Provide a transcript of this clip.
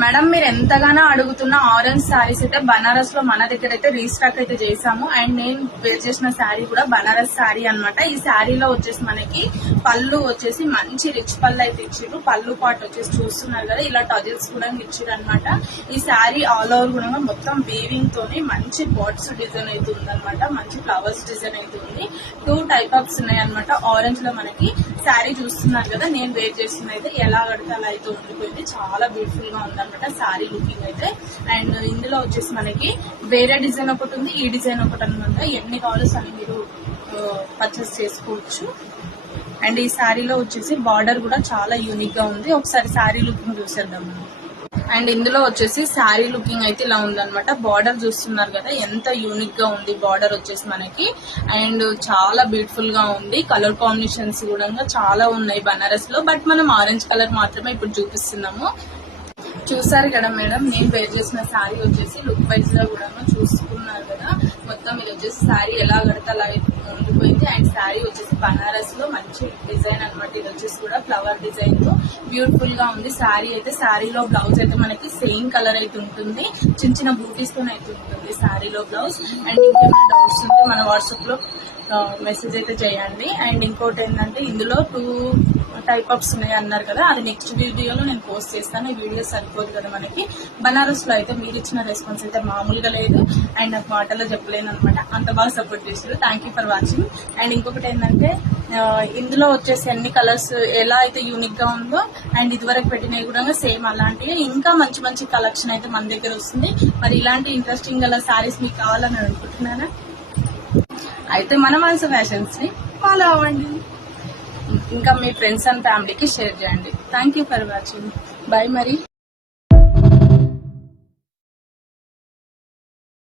Madam మీరు ఎంతగానో అడుగుతున్న ఆరెంజ్ శారీస్ అయితే బనారస్ లో మన దగ్గర అయితే రీస్టాక్ అయితే చేసాము. అండ్ నేను వేర్ చేసిన శారీ కూడా బనారస్ శారీ అన్నమాట. ఈ శారీలో వచ్చేసి మనకి పళ్ళు వచ్చేసి మంచి రిచ్ పళ్ళు అయితే ఇచ్చిర్రు. పళ్ళు పాటు వచ్చేసి చూస్తున్నారు కదా, ఇలా టజల్స్ కూడా ఇచ్చిర్రు అనమాట. ఈ శారీ ఆల్ ఓవర్ కూడా మొత్తం వీవింగ్ తోని మంచి బాట్స్ డిజైన్ అయితే ఉందన్నమాట. మంచి ఫ్లవర్స్ డిజైన్ అయితే ఉంది. 2 టైప్ ఆఫ్స్ ఉన్నాయి అనమాట. ఆరెంజ్ లో మనకి శారీ చూస్తున్నారు కదా, నేను వేర్ చేసిన అయితే ఎలా కడితే అలా అయితే ఉండిపోయింది. చాలా బ్యూటిఫుల్ గా ఉందన్నమాట శారీ లుకింగ్ అయితే. అండ్ ఇందులో వచ్చేసి మనకి వేరే డిజైన్ ఒకటి ఉంది, ఈ డిజైన్ ఒకటి అనమాట. ఎన్ని కావాల్సి అని మీరు పర్చేస్ చేసుకోవచ్చు. అండ్ ఈ శారీలో వచ్చేసి బార్డర్ కూడా చాలా యూనిక్ గా ఉంది. ఒకసారి శారీ లుకింగ్ చూసేద్దాం. అండ్ ఇందులో వచ్చేసి శారీ లుకింగ్ అయితే ఇలా ఉందన్నమాట. బార్డర్ చూస్తున్నారు కదా, ఎంత యూనిక్ గా ఉంది బార్డర్ వచ్చేసి మనకి. అండ్ చాలా బ్యూటిఫుల్ గా ఉంది. కలర్ కాంబినేషన్స్ కూడా చాలా ఉన్నాయి బనారస్ లో, బట్ మనం ఆరెంజ్ కలర్ మాత్రమే ఇప్పుడు చూపిస్తున్నాము. చూసారు కదా మేడం, నేను వేర్ చేసిన శారీ వచ్చేసి లుక్ వైజ్ గా కూడా చూసుకున్నారు కదా. మొత్తం ఇది వచ్చేసి శారీ ఎలా కడితే అలా ఉండిపోయింది. అండ్ శారీ వచ్చేసి బనారస్ లో మంచి డిజైన్ అనమాట. ఇది వచ్చేసి కూడా ఫ్లవర్ డిజైన్ తో బ్యూటిఫుల్ గా ఉంది శారీ అయితే. శారీలో బ్లౌజ్ అయితే మనకి సేమ్ కలర్ అయితే ఉంటుంది, చిన్న చిన్న బూటీస్ తో అయితే ఉంటుంది శారీలో బ్లౌజ్. అండ్ ఇంకేమైనా డౌట్స్ ఉంటే మన వాట్సాప్ లో మెసేజ్ అయితే చేయండి. అండ్ ఇంకోటి ఏంటంటే ఇందులో 2 టైప్ ఆఫ్స్ ఉన్నాయి అన్నారు కదా, అది నెక్స్ట్ వీడియోలో నేను పోస్ట్ చేస్తాను. ఈ వీడియో సరిపోదు కదా మనకి. బనారస్ లో అయితే మీరు ఇచ్చిన రెస్పాన్స్ అయితే మామూలుగా లేదు. అండ్ నాకు మాటల్లో చెప్పలేను అనమాట, అంత బాగా సపోర్ట్ చేశారు. Thank you for watching. And ఇంకొకటి ఏంటంటే ఇందులో వచ్చేసి అన్ని కలర్స్ ఎలా అయితే యూనిక్ గా ఉందో, అండ్ ఇదివరకు పెట్టినవి కూడా సేమ్ అలాంటివి ఇంకా మంచి మంచి కలెక్షన్ అయితే మన దగ్గర వస్తుంది. మరి ఇలాంటి ఇంట్రెస్టింగ్ గల శారీస్ మీకు కావాలని అనుకుంటున్నారా? అయితే మన మనసు ఫ్యాషన్స్ ని ఫాలో అవ్వండి. ఇంకా మీ ఫ్రెండ్స్ అండ్ ఫ్యామిలీకి షేర్ చేయండి. Thank you for watching. Bye మరి.